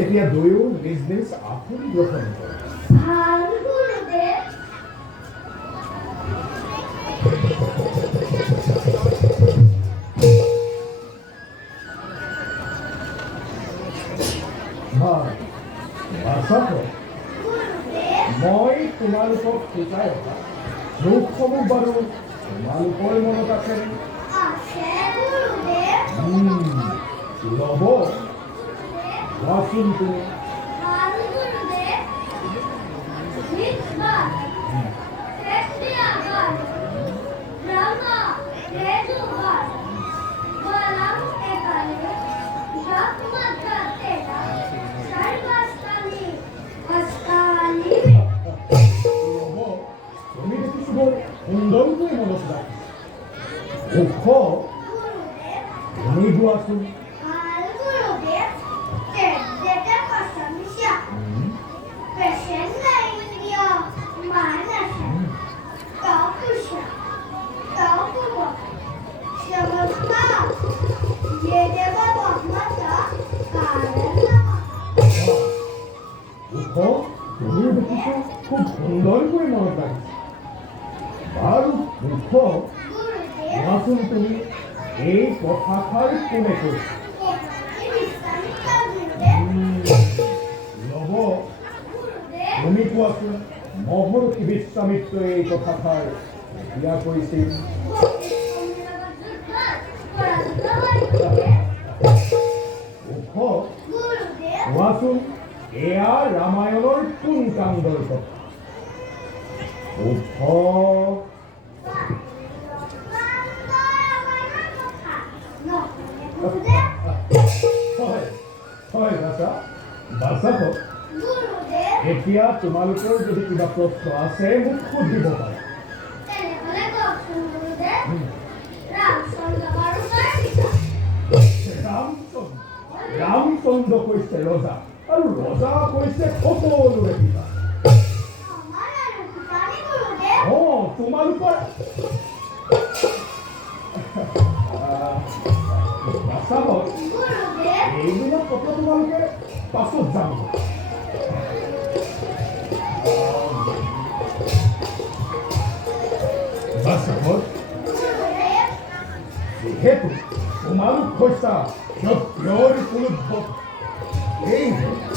এতিয়া দুয়ো নিজ নিজ আসন গ্রহণ করে। মই তোমালোকক শিকাই অহা শ্লোকসমূহ বাৰু তোমালোকৰ মনত আছে ল'ব কোৱাচোন তুমি। তুমি দেখিছো বৰ সুন্দৰকৈ মনত ৰাখিছা। তুমি গোৱাচোন। ये देवा সুন্দৰকৈ মনত ৰাখিছে বাৰু মুখ কোৱাচোন তুমি এই কথাষাৰ কোনে কৈছে লব তুমি কোৱাচোন মহৰ্ষি বিশ্বামিত্ৰই এই কথাষাৰ কেতিয়া কৈছিল কোৱাচোন এয়া ৰামায়ণৰ কোন কাণ্ডৰ কথা হয় বাচাকক এতিয়া তোমালোকৰ যদি কিবা প্ৰশ্ন আছে মোক সুধিব পাৰা ৰামচন্দ্ৰ কৈছে ৰজা আৰু ৰজা কৈছে সকলোৰে পিতা তোমালোকৰ এইবিলাক কথা তোমালোকে পাছত জানিব যিহেতু তোমালোক কৈছা সত্যৰ পুৰুষক এই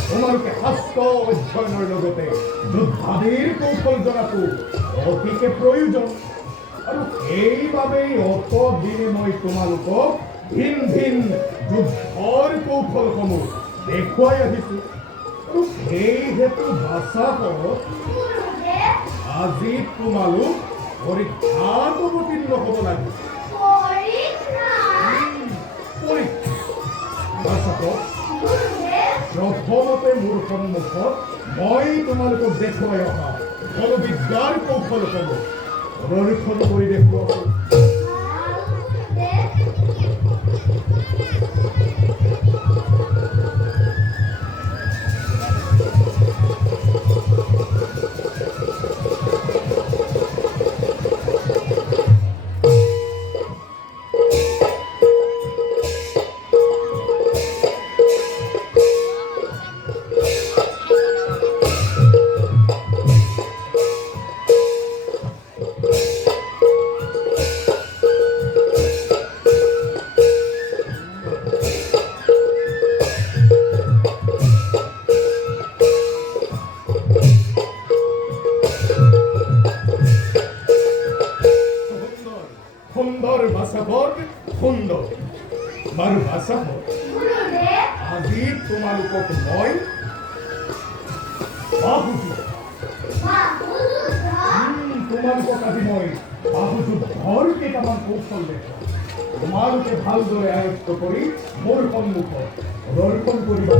তোমালোকে শাস্ত্ৰ অধ্যয়নৰ লগতে যুদ্ধাদিৰ কৌশল জনাটো অতিকে প্ৰয়োজন আৰু সেইবাবেই অতদিনে মই তোমালোকক ভিন ভিন যুদ্ধৰ কৌশলসমূহ দেখুৱাই আহিছো আৰু সেই হেতু বাচাকক আজি তোমালোক পৰীক্ষাত অৱতীৰ্ণ হ'ব লাগিব প্ৰথমতে মোৰ সন্মুখত মই তোমালোকক দেখুৱাই অহা মনোবিদ্যাৰ কৌশলসমূহ প্ৰদৰ্শন কৰি দেখুৱাইছো আজি তোমালোকক মই তোমালোকক আজি মই বাহুযুদ্ধৰ কেইটামান কৌশল দেখুৱাম তোমালোকে ভালদৰে আয়ত্ত কৰি মোৰ সন্মুখত প্ৰদৰ্শন কৰিবা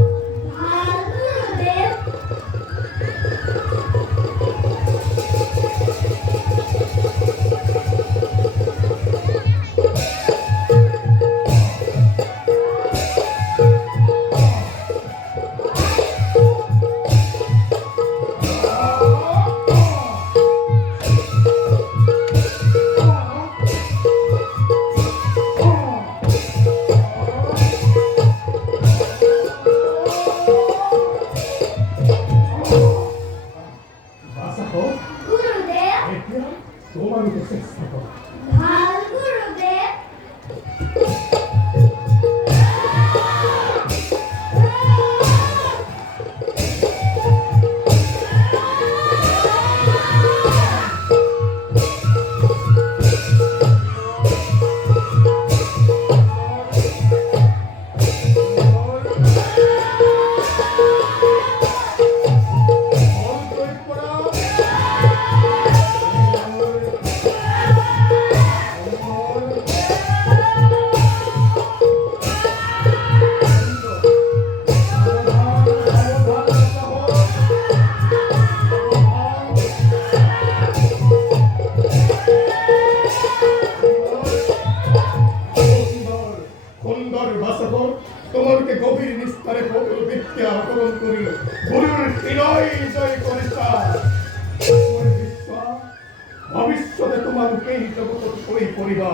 ভবিষ্যতে তোমালোকে এই জগতত হৈ পৰিবা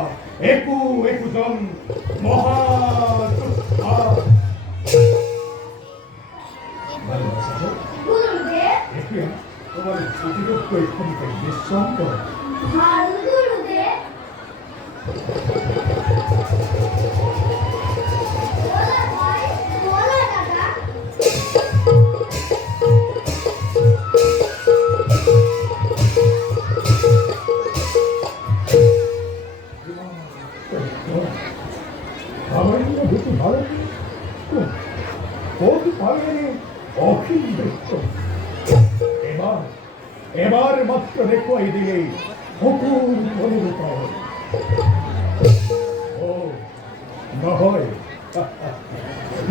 একোজন মহাযোদ্ধা। এতিয়া তোমালোক সামান্য দুটি ভারত কোন পারেনি অখিল দৃশ্য। এবার এবার মাত্র দেখাই দিলেই হুকুম অনুরূপ ও নহয়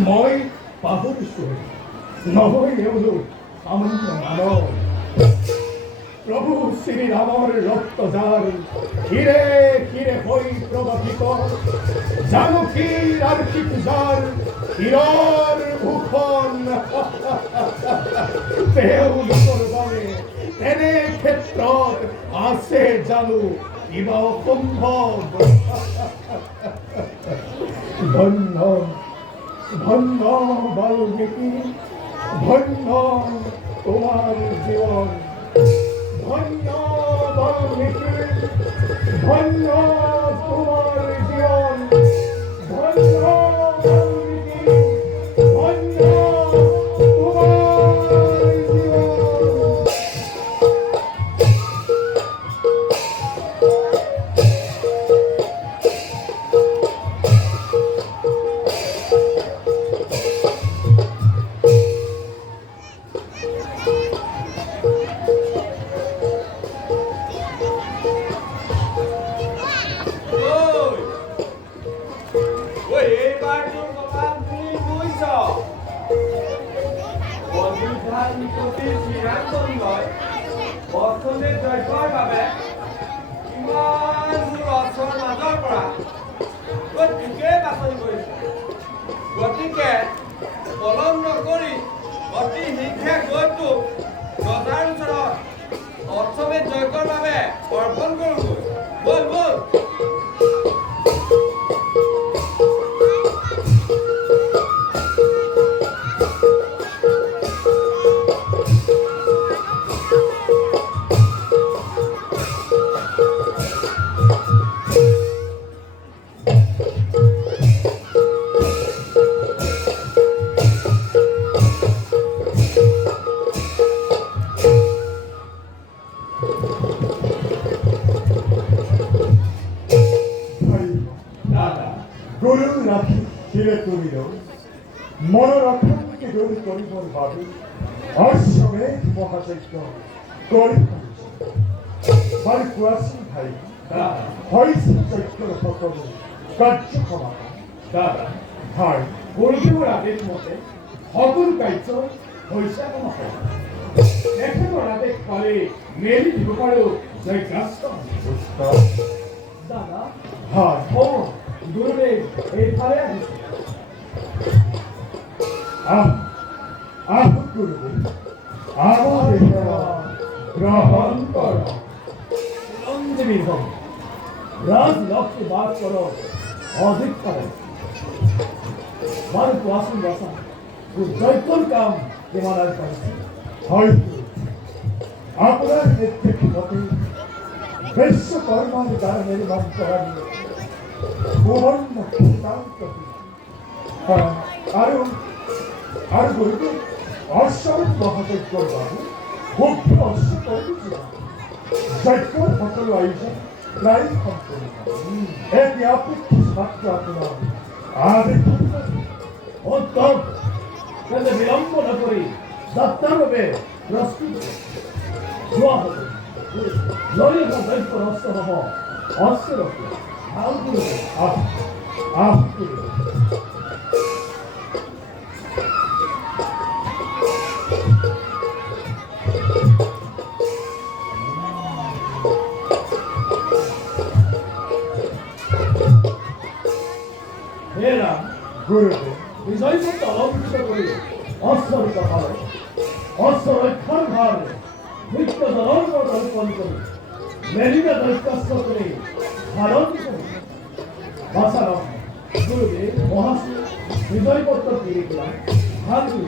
মই পাহৰিছো নহয় এওঁলোক সামান্য মানৱ প্রভু শ্রীরামর রক্তজার হিরে হিরে হই প্রবাহিত জানকীর আর কি পূজার হিরর ভূষণ তেওঁলোকৰ বাবে তেনে ক্ষেত্ৰত আছে জানো কিবা অসম্ভৱ। ধন্য ধন্য বাল্মীকি, ধন্য তোমার জীবন, ধন্য বাল্মীকি, ধন্য তোমার জীবন, ধন্য বাল্মীকি, ধন্য তোমার জীবন। গতিকে পলম নকৰি অতি শীঘ্ৰে গৈ তোক ৰজাৰ ওচৰত অশ্বমেধ যজ্ঞৰ বাবে অৰ্পণ কৰোঁগৈ। বল বল। গরু রাখি ফিরে তুলিল মনোরক্ষণকে দূর করিবার ভাবে অশ্বমেধ মহাযজ্ঞ করি ভাই কুয়াশি ভাই হয়েছে যজ্ঞর সকল কার্যক্ষমতা। দাদা ভাই গুরুদেবর আদেশ মতে সকল কার্য হৈছে নহয়। তেখেতৰ আদেশ পালে মেলি দিব পাৰো যজ্ঞাস্ত। দাদা হয় গুরুদেব এইফালে আহিছে। গুরুদেব আমার গ্রহণ কর। চিরঞ্জীবী হন রাজলক্ষ্মী বাদ কর অধিকার বার কোয়াশন বসা যজ্ঞর কাম তোমার কাছে হয়তো আপনার নেতৃত্ব মতে বিশ্বকর্মার দ্বারা নির্মাণ করা নিয়ে সুবর্ণ সিদ্ধান্ত আর গুরুদেব অশ্বমেধ মহাযজ্ঞর বাবু খুব অস্বীকার যজ্ঞর সকল আয়োজন প্রায় সম্পূর্ণ। এটি আপেক্ষিক মাত্র আপনার আদেশ উত্তম তাহলে বিলম্ব না করি যাত্রার ভাবে প্রস্তুত হওয়া হবে। লড়িয়ে দৈত্য অস্ত্র হব অস্ত্র বিজয় করতে অলঙ্কৃত করি অস্ত্রিত ভাবে অস্ত্র রক্ষণ ভাবে নিত্য জলঙ্ক অর্পণ করি মেলিনা দৈত্যাস্ত্র করে ধারণ করি বাসার গুরুদেব মহাশয় বিজয়পত্র দিয়ে দিলাম। ভাবি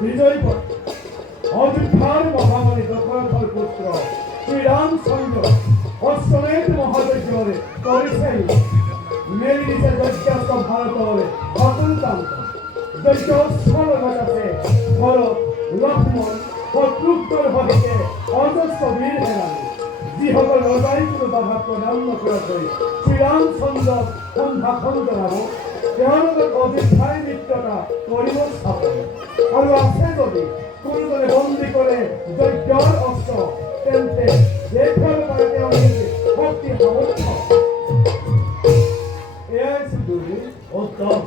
বিজয়পত্র অযোধ্যার মহামারী দশরথর পুত্র শ্রীরামচন্দ্র অশ্বমেধ মহাযজ্ঞরে কৰিছেই মেলিছে যজ্ঞাস্ত ভাৰতৰে অতুলকান্ত যজ্ঞস্থল আছে ভৰত লক্ষ্মণ শত্ৰুঘ্নৰ যিসকল ৰজাই কোনো বাধা প্ৰদান নকৰাকৈ শ্ৰীৰামচন্দ্ৰক সম্ভাষণ জনাব, তেওঁলোকক অযোধ্যাৰ মিত্ৰতা কৰিব চাব। আৰু আছে যদি কোনোজনে বন্দী কৰে যজ্ঞৰ অস্ত্ৰ, তেন্তে দেখুৱাব পাৰে তেওঁ নিজে শক্তি সামৰ্থ্য। এয়াই ছিল দুৰ্বী উত্তম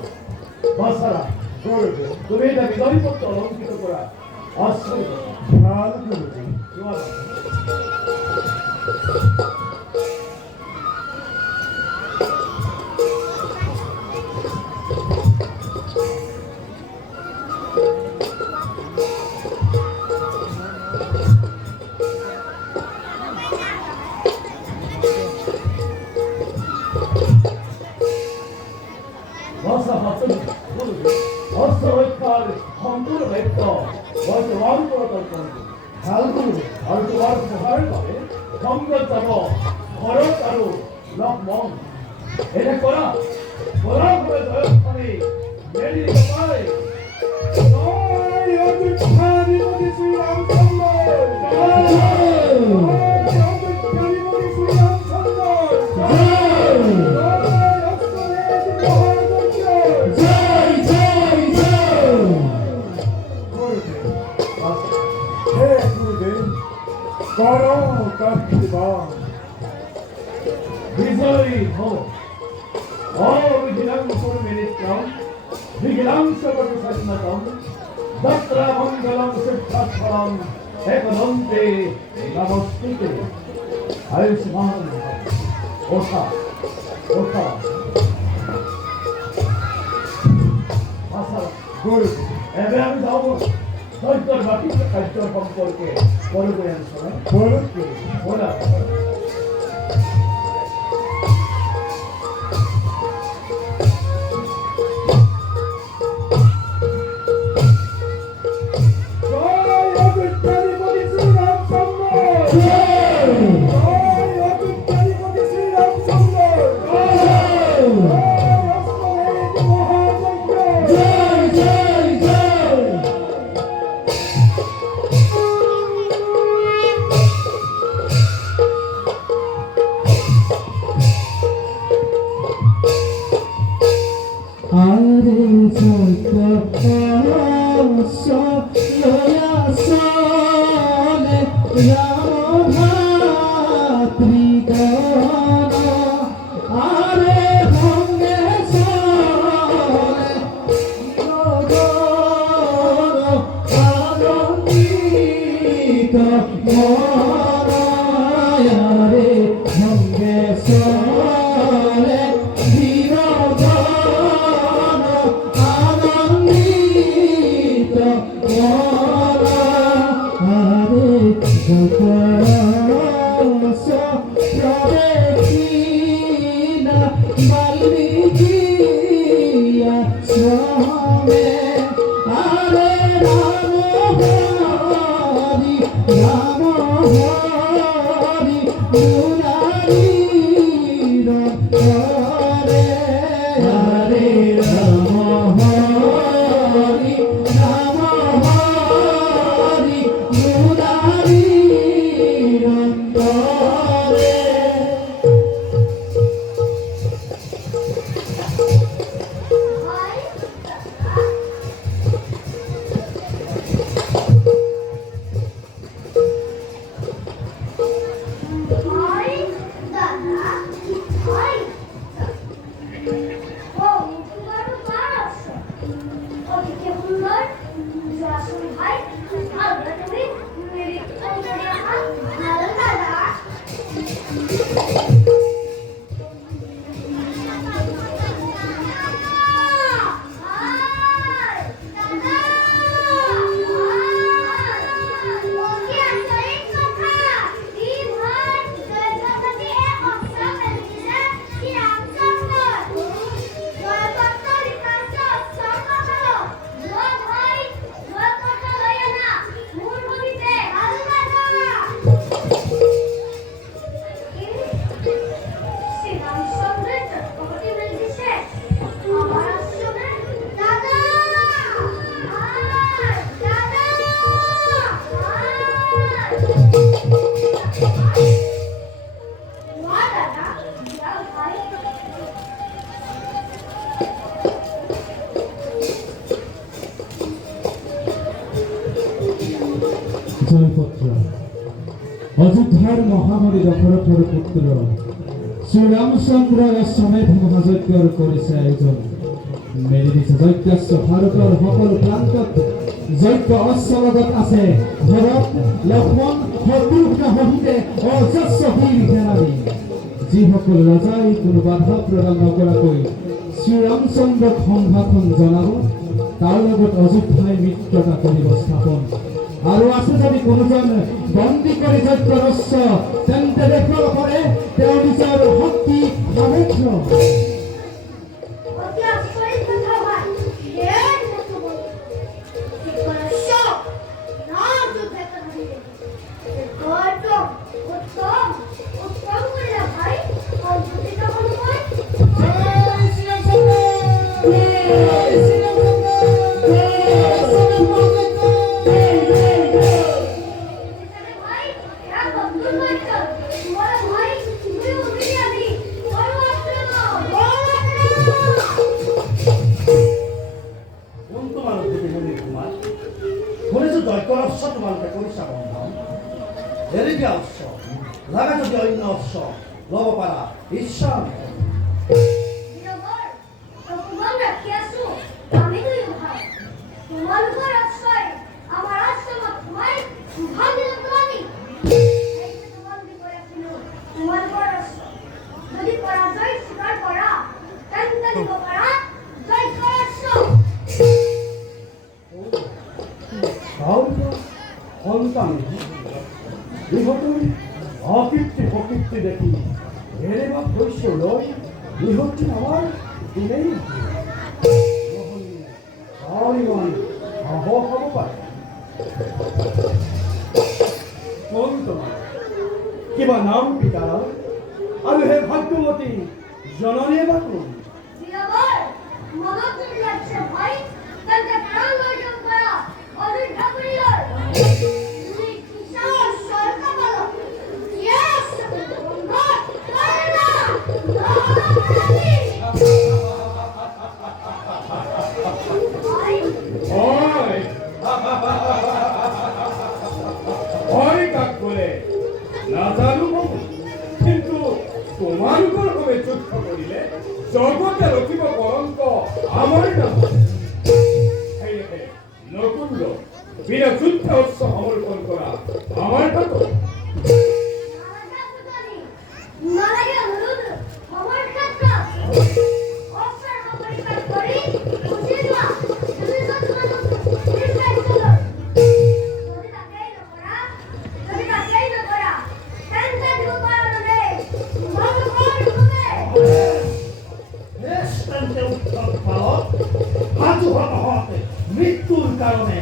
বাছাৰা গৌৰৱে, তুমি এটা বিজয়পত্ৰ অলংকৃত কৰা আশ্চৰ্য ভাল গুৰুজী। সম্পূৰ্ণ দায়িত্ব মই তোমাৰ ওপৰত অৰ্পণ কৰিম। ভাল গুৰু আৰু তোমাৰ সহায়ৰ বাবে সংগত যাব ভৰত আৰু লক্ষ্মণ। এনে কৰা কৰা হৈ জয়স্থানী মেলি পাই Vigilancy Ministram, Vigilance Satisfactum, Datra Mangalam Siddhatharam, Econonte, Namaste, Ayushman, Osa, Osa, Asa, Guru, every hour, Doctor Bati, Culture from Polke, Polke and so on, Polke, Pola. জয়পত্র অযোধ্যার মহামারী দশৰথৰ পুত্ৰ শ্ৰীৰামচন্দ্ৰই সমেত মহাযজ্ঞৰ কৰিছে আয়োজন মেলি দিছে যজ্ঞাস্ত্ৰ ভাৰতৰ সকলো প্ৰান্তত যজ্ঞ অশ্বগত আছে ভৰত লক্ষ্মণ শত্ৰুঘ্ন সহিতে অজস্ৰ বীৰ সেনানী যিসকল ৰজাই কোনো বাধা প্ৰদান নকৰাকৈ শ্ৰীৰামচন্দ্ৰক সম্ভাষণ জনাব তাৰ লগত অযোধ্যাই মিত্ৰতা কৰিব স্থাপন আৰু আছে যদি কোনোজন বন্দী কৰি যজ্ঞ ৰস্য তেন্তে দেখুৱাব পাৰে তেওঁ নিজৰ শক্তি সামৰ্থ্য অতি আচৰিত কথা ভাই এর মতো বল যে করছ না যুদ্ধে করবি কত উত্তম উত্তম করে ভাই আর যদি না বল ভাই জয় শ্রীরামচন্দ্র জয় শ্রীরামচন্দ্র জয় শ্রীরামচন্দ্র এখানে ভাই এরা বন্ধু মাত্র তোমার ভাই তুমি উঠে যাবি বড় আক্রমণ কোন তোমালোক দেৱী কুমাৰ শুনিছোঁ যজ্ঞৰস্য তোমালোকে কৰিছা বন্ধন এৰি দিয়া উৎস লাগা যদি অন্য উৎস ল'ব পাৰা ইচ্ছা বীৰবৰ অপমান ৰাখি আছো আমি দুয়ো ভাই তোমালোকৰ আশ্ৰয় আমাৰ আশ্ৰমত সোমাই ভাল দিল তোমানি এই যে তোমালোকে কৈ আছিলো তোমালোকৰ আশ্ৰয় যদি পৰাজয় স্বীকাৰ কৰা তেন্তে দিব পাৰা যজ্ঞৰ আশ্ৰয় সন্তান ইহঁতৰ অকীৰ্তি প্ৰকৃতি দেখি এৰেব শস্য লৈ ইহঁতি আমাৰ দিনেই ইমান সাহস হ'ব পাৰে কোন তোমাৰ কিবা নাম পিতাৰ আৰু সেই ভাগ্যৱতী জননীয়ে বা কোন বীৰবৰ মনত যদি আছে ভাই তেন্তে প্ৰাণ বৰ্জন কৰা অযোধ্যা কৰিলৰ তুমি কিশোৰ স্বৰ্গপালক ইয়েছ বন্ধ কৰনা ভাই হয় হয় কাক বোলে নাজানো কব কিন্তু তোমালোকৰ বাবে যুদ্ধ কৰিলে জগতে ৰখিব কলংক আমাৰ নামত সেয়েহে নকুণ্ড বিনা যুদ্ধ উৎস সমৰ্পণ কৰা আমাৰ তাত নালাগে পুতনি নালাগে অনুৰোধ সময় ক্ষেত্ৰত অৱসৰ সময় কৰি গুচি যোৱা তুমি তোমালোক নিৰ্ণয় চলৰ যদি তাকেই নকৰা তেন্তে দিব পাৰা মানে তোমালোকৰ বাবে তেন্তে উৎসৱ পালক সাজু হতে মৃত্যুৰ কাৰণে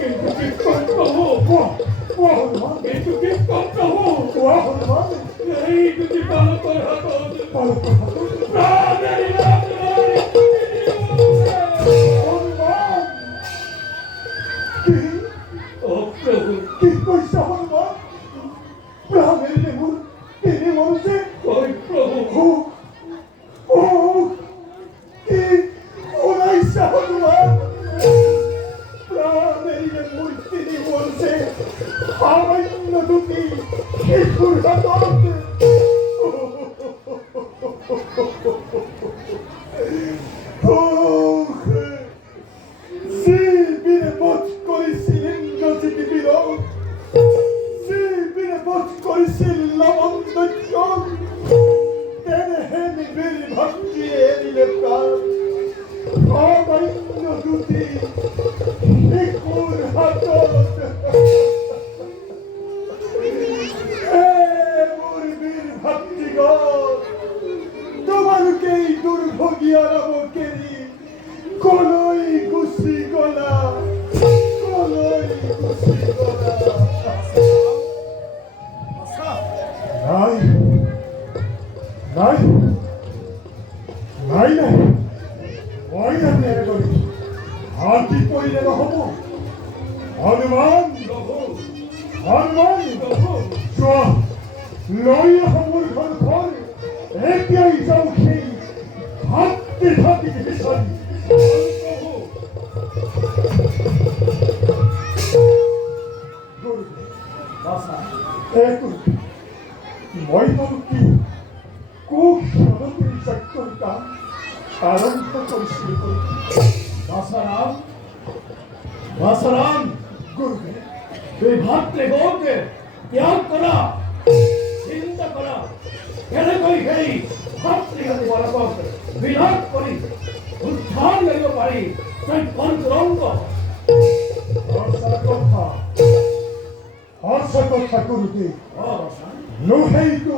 কিন্তু কি করব হনুমান কিন্তু কি কম প্রভু হনুমান এই দুটি বালকের হাতত বালকের হাতে প্রাণের রাত্রি হনুমান কি ও প্রভু কি কইছে হনুমান প্রাণের লেবুর তিনি মরছে ওই প্রভু ও কি ওরাইছে হনুমান প্রাণের লেবুর তিনি মরছে সামান্য দুটি শিশুর হাতত যে বীরে বধ করেছিল ইন্দ্রজিৎ বিরোধ যে বীরে বধ করেছিল লবণ দৈত্য তেনে হেমি বীর ভক্তি এরিলে প্রাণ অবৈন্য দুটি শিশুর হাতত মোর বীর ভক্তিগণ তোমারকে এই দুর্ভোগী আরবকেরি কলই গুছি গলা কলই গুছি গলা নাই নাই নাই নাই ওই আমি এর করি আর কি করিলে হব হনুমান হনুমান চল লইয়া হবুর ঘর ঘর এতিয়াই যাও সেই হাতে হাতে বিচারি মই কি খুব সদতি চাকরিটা আরম্ভ করেছিল বাসারাম বাসারাম গুরুদেব তুই ভাবতে গৌকে ত্যাগ করা চিন্তা করা কেনে কই গেই ভাবতে গেলে বলা করতে বিরাট করি উত্থান গেল পারি তাই পঞ্চরঙ্গ হর্ষ কথা গুরুদেব বাসা নোহেইতু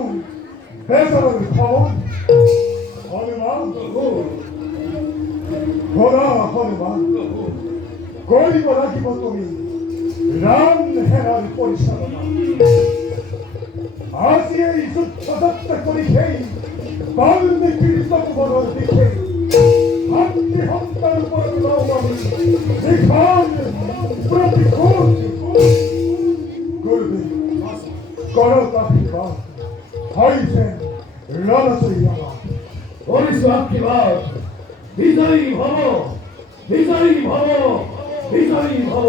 বেদরের খবর হনুমান ঘোড়া হনুমান গরিব রাখিব তুমি রাম হেরার পরিচালনা আজ এই যুদ্ধযাত্রা করি সেই বাল্মীকির তপবনের দিকে হাতটি হত্যার উপর আমি যেখান প্রতিকূল গুরুদেব করতাভিবাদ হইছেন রণজয়ী আমার পরিশ্রান্তিবাদ বিজয়ী ভব বিজয়ী ভব বিজয়ী ভব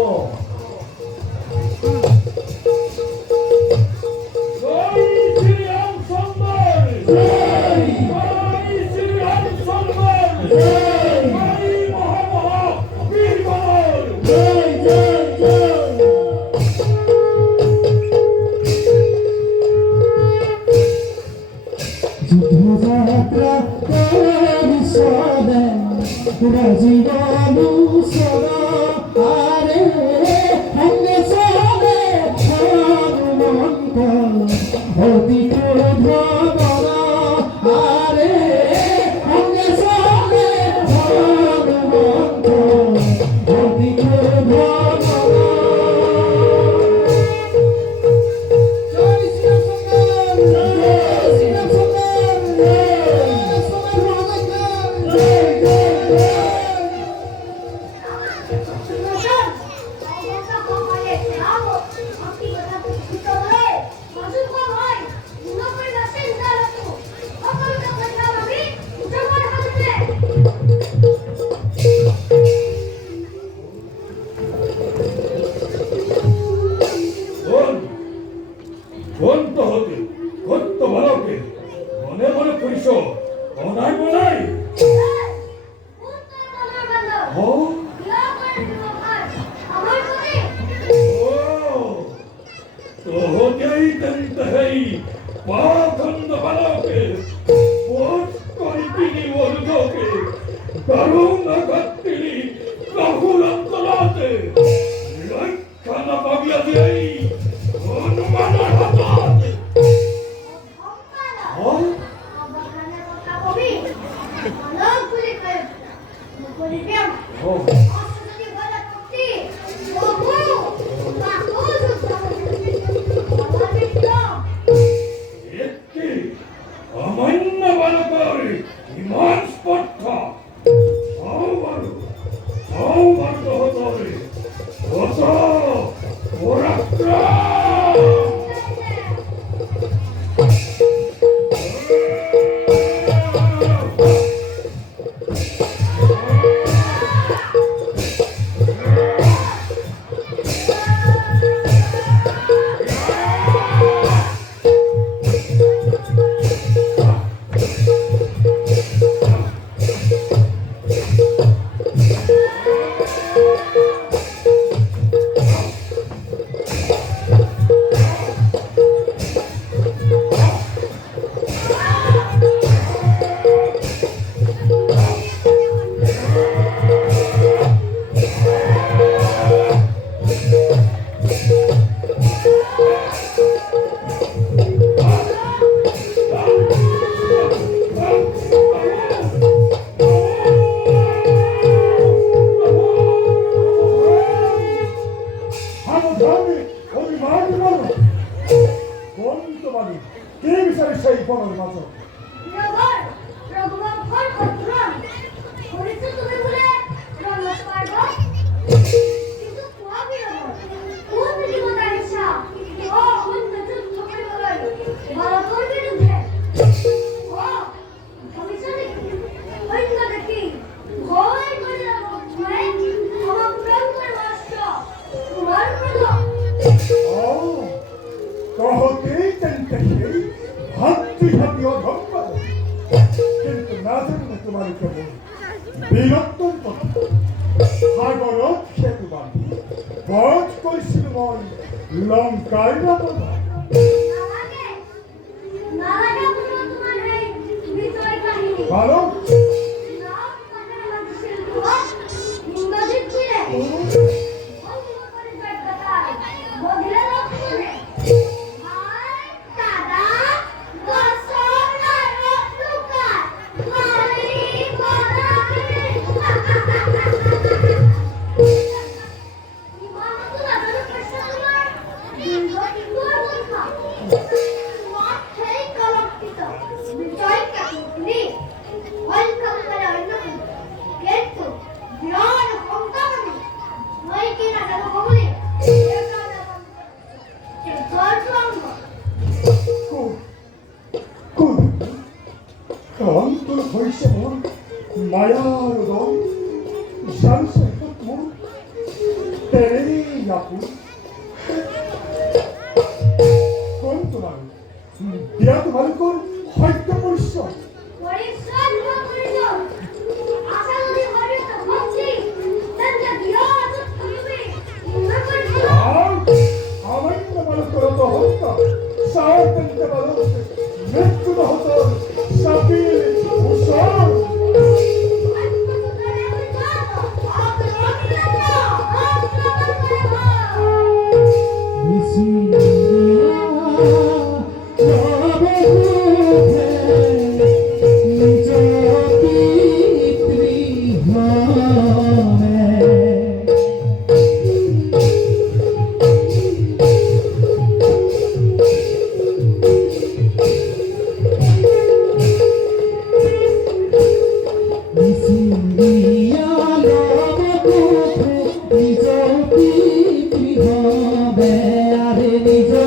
জয় শ্রীরাম সুন্দর জয় শ্রীরাম সুন্দর জয় মহামহা বীরবল জয় জয় জয় যুদ্ধযাত্রা করিসবে রাজীবানুসর আরে হঙ্গে সবে হনুমন্ত অতি ক্রোধ বর আরে হঙ্গে সবে হনুমন্ত অতি ক্রোধ বর জয় শ্রীরাম সুন্দর জয় শ্রীরাম গ্রন্থ হতে সত্য বালকে মনে মনে করিস অনায় বনাই ও তোহকেই তেই পাখন্দ বালকে বোধ করি তিনি বলুকে দারুণ আঘাতটি রাহুল অন্তরাতে রক্ষা না পাবিয়া দিয়েই হনুমানের হাতে Oh. সাবধানে অভিমান করো বন্ধুবাণী কে বিচারে সেই বনের মাঝে রঘুবর রঘুবর ফল করুন করেছো তুমি বলে রমেশ পারব কিন্তু কোয়াবি রঘুবর কোন জীবনের ইচ্ছা ও অন্য যুদ্ধ করে বলাই ভারতের বিরুদ্ধে ও ভবিষ্যতে অন্য দেখি ভয় করে যাবো তোমায় আমার প্রাণ করে বাস্য তোমার প্রথম কহতেই চিন্তা সেই ভাতৃ হাতি অধম্ম কিন্তু না জানি তোমার কেবল বীরত্বর কথা সাগর খেতু বাঁধি বধ করেছিল মন লঙ্কায় না বলা নালাগে নালাগে বলো তোমার এই বিজয় কাহিনী ভালো না তোমাদের মানুষের লোক ইংরেজি ছিলে অন্য করে জয়গাতা বদলে লক্ষণে ভাই দাদা দশম নারদ লুকা মারি বলারে ইমান তো দাদার প্রশ্ন তোমার দীর্ঘ তিনবার বলছা তোমার সেই কলঙ্কিত বিজয় কাহিনী ওয়েলকাম করে অন্য কিন্তু বিরাট ক্ষমতাবান নয় কি না জানো বলে অন্তর হইছে মোর মায়ার রং জানছে মোর তেরে আপু কোন তোমার দিয়া তোমার কোন হয়তো পরিশ্রম পরিশ্রম না করিছো আশা যদি হরি তো ভক্তি তন্ত্র বিরাট তুমি না করছো আমার তোমার করত হত্যা সায়তন্তে বলো মৃত্যু হতো সাবিল উসর নিজ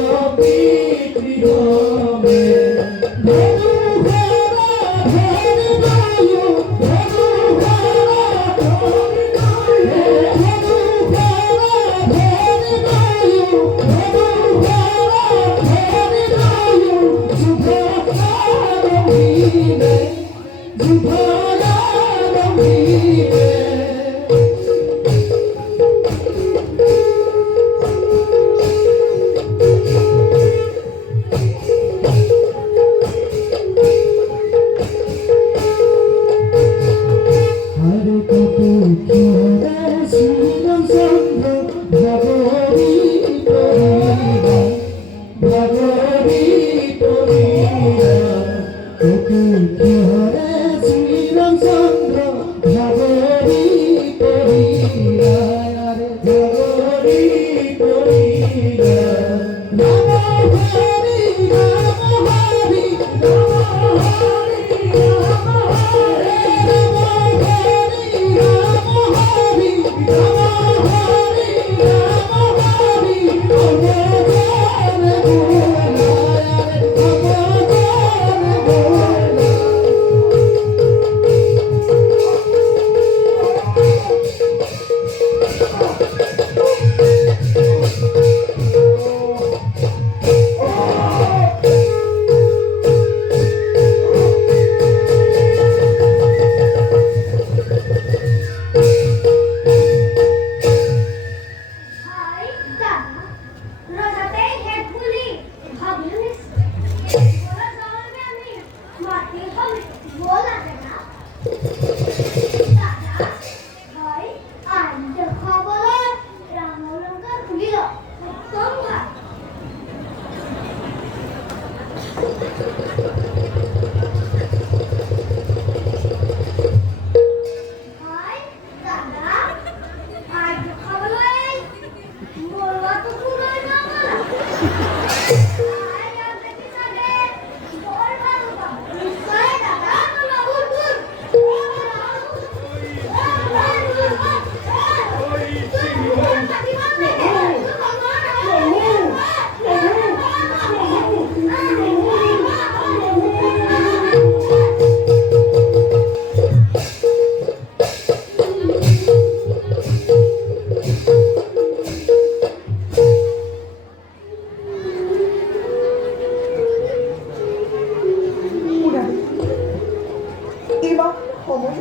এবার সময়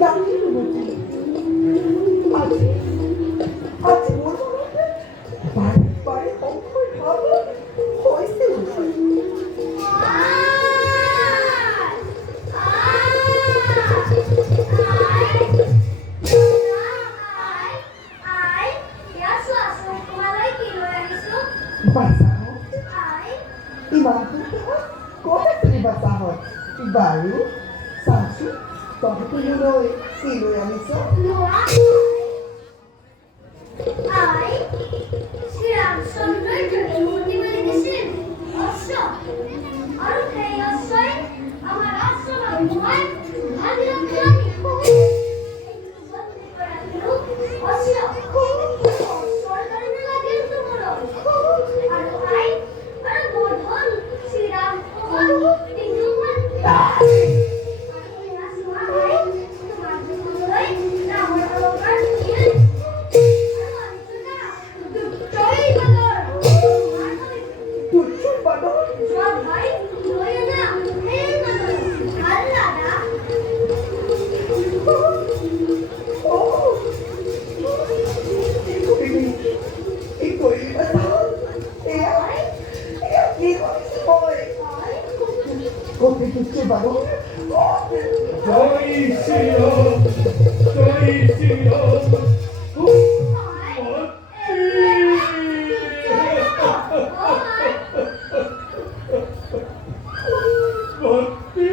নাকি নতুন আজি আজি মোৰ মনতে বাৰে বাৰে সংশয় ভাৱ হৈছে উদয়। বাচাহত ইমান ক'ত আছিলি বাচাহত? বাৰু চাচোন তহঁতি মোলৈ কি লৈ আনিছ? শ্রীরামচন্দ্রের জন্য মূর্তি বলে দিয়েছিলেন অশ্ব আর সেই অশ্বই আমার আশ্রমে ঘুমায় ভাগিরথ রানী অশ্ব অশ্বর কারণে লাগিয়ে তোমরা আর ভাই আর বর্ধন শ্রীরাম তিনজন তুচ্ছুর বাদর কি কৰিলি বাচাহত? এয়া কি কৰিছ মই? ক'তে তুচ্ছুৰ বাদৰ? জয় শ্রীরাম, জয় শ্রীরাম। ভক্তি,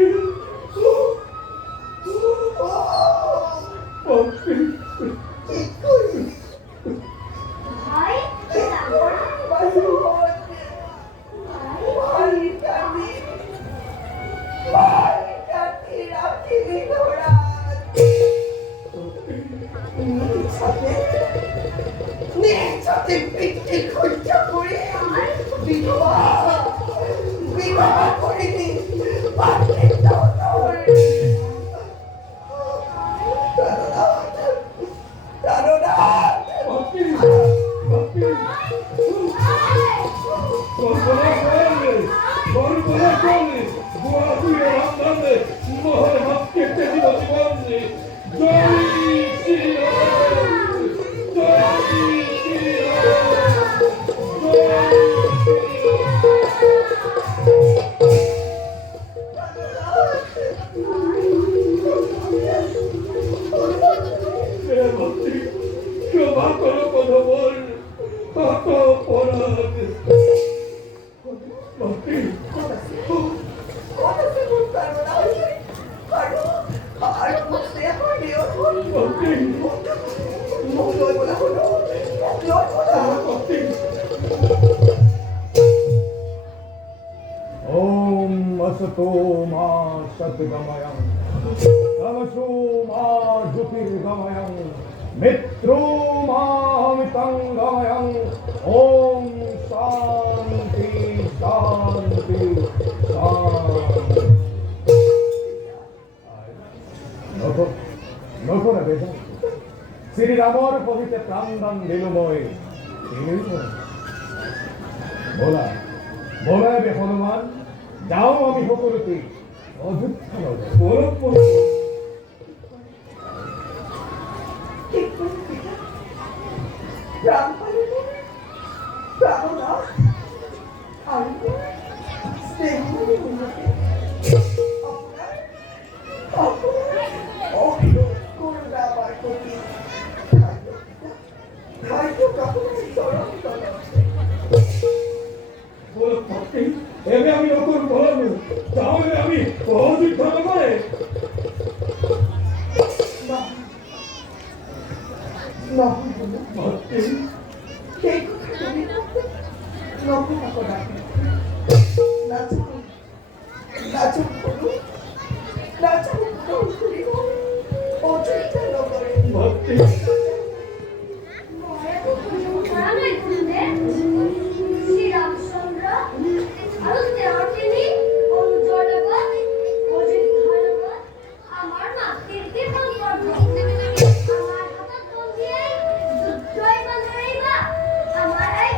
ভক্তি, কি কৰিলি ভাই বাচাহত? মাৰি কাটি ৰাখিলি ধৰাত। নিজ পিতৃ হত্যা কৰি বিবাহ কৰিলি পাণ্ডিত ভক্তি, ভক্তি। কল্পনা করলে, কল্পনা করলে, গোয়া তুলে রামধানে, মোহর হাত কেটে দিল জীবনে। জয় শ্রীরাম, জয় শ্রীরাম, জয় হে ভক্তি, ক্ষমা করো কথা বল, কত অপরাধ। ভক্তি, ভক্তি, ভক্তি। ওম असतो मा सद्गमयं तमसो मा ज्योतिर्गमयं मित्रो मामितंगमयं ओम शांति शांति शांति। নকরা বেজা শ্রীরামর পবিত্র প্রাণদান দিল মই বলা বলা বে হনুমান যাও আমি সকলকে অযোধ্যা নগর এবে আমি নতুন বলবো তাহলে আমি অযোধ্যা নগরে নকো নকো ডাকে নাচো নাচো করু নাচো করু করিব অযোধ্যা নগরে ভক্তি মরে তো পুজো করা নাই গুরুদেব শ্রীরামচন্দ্র আরতে অর্থিনী অনুজনগত অযোধ্যানগত আমার মাতৃকে সম্পর্ক আমার হাতত বন্দিয়ে যুদ্ধই বানাইবা আমার এই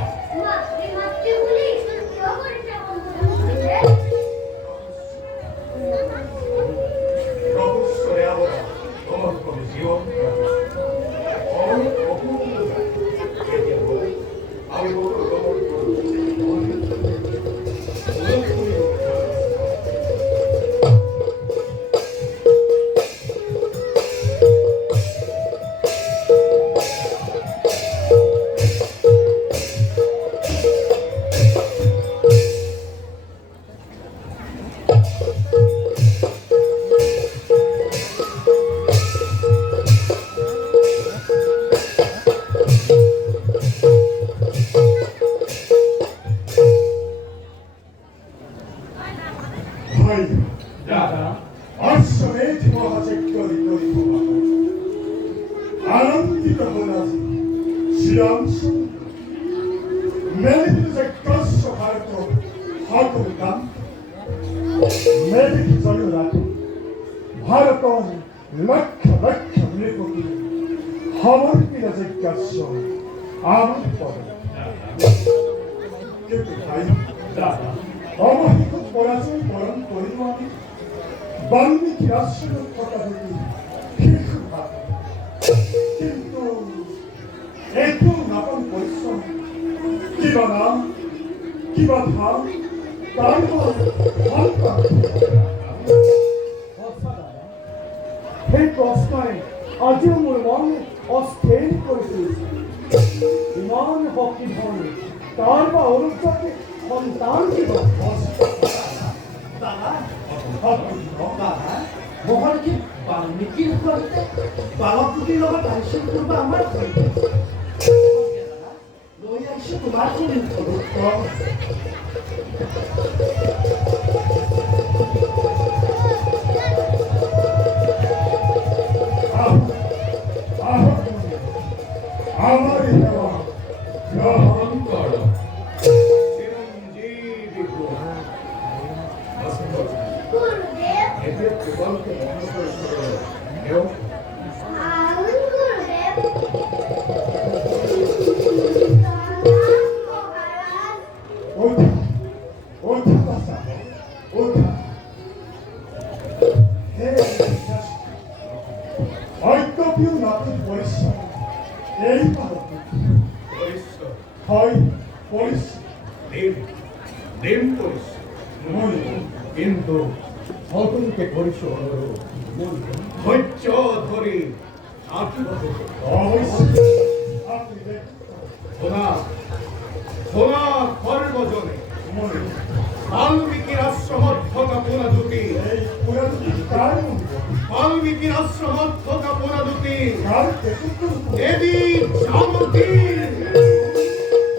মাতৃ বলি কেউ করিতে গুরুদেব রহস্যরে আমরা তোমার করে জীবন অনেক অপূর্ণ আমি বলবো তোমার ভাই দাদা অশ্বমেধ মহাযজ্ঞ করিব আনন্দিত হল আজি শ্রীরামচন্দ্র মেদিনী যজ্ঞস্য ভারত সকল কাম মেদিনী জগরাত ভারত লক্ষ লক্ষ নৃপতি সমর্পিত যজ্ঞস্য আমার পদে কিন্তু ভাই দাদা অবহিত পরাজয় বরণ করিব আমি বাল্মীকি আশ্রয় কথা হইতে শিশু ভাব কিন্তু একটু নাপন পরিশ্রম কিবা নাম কিবা ধাম তারপর সেই প্ৰশ্নই আজিও মোৰ মন অস্থিৰ কৰি তুলিছে ইমান ভক্তি ধৰণে তাৰ পৰা অনুজ্ঞাকে সন্তান দিব দাদা মহৰ কি বাল্মীকিৰ সৈতে বালকপুতিৰ লগত আহিছিল কোনোবা আমাৰ সৈতে লৈ আহিছোঁ তোমাৰ আমার সেবা গ্রহণ কর গুরুদেব এতে কেবলকে মনে করে গুরুদেব মহারাজ ওঠা ওঠা বাসা ওঠা হে ঐক্যপ্রিয় নাথের পরিশ্রম এই ভারত হয় পরিশ্রম মনে কিন্তু সকলকে পরিশ্রম ধৈর্য ধরে অবশ্যই আপনি সোনা সোনা সর্বজনে মনে বাল্মীকির আশ্রমধ্যকা পোনা দুটি এই পুরাতন কার মনে বাল্মীকির আশ্রমধ্যকা পোনা দুটি কার দেখুন দেবী জানকীর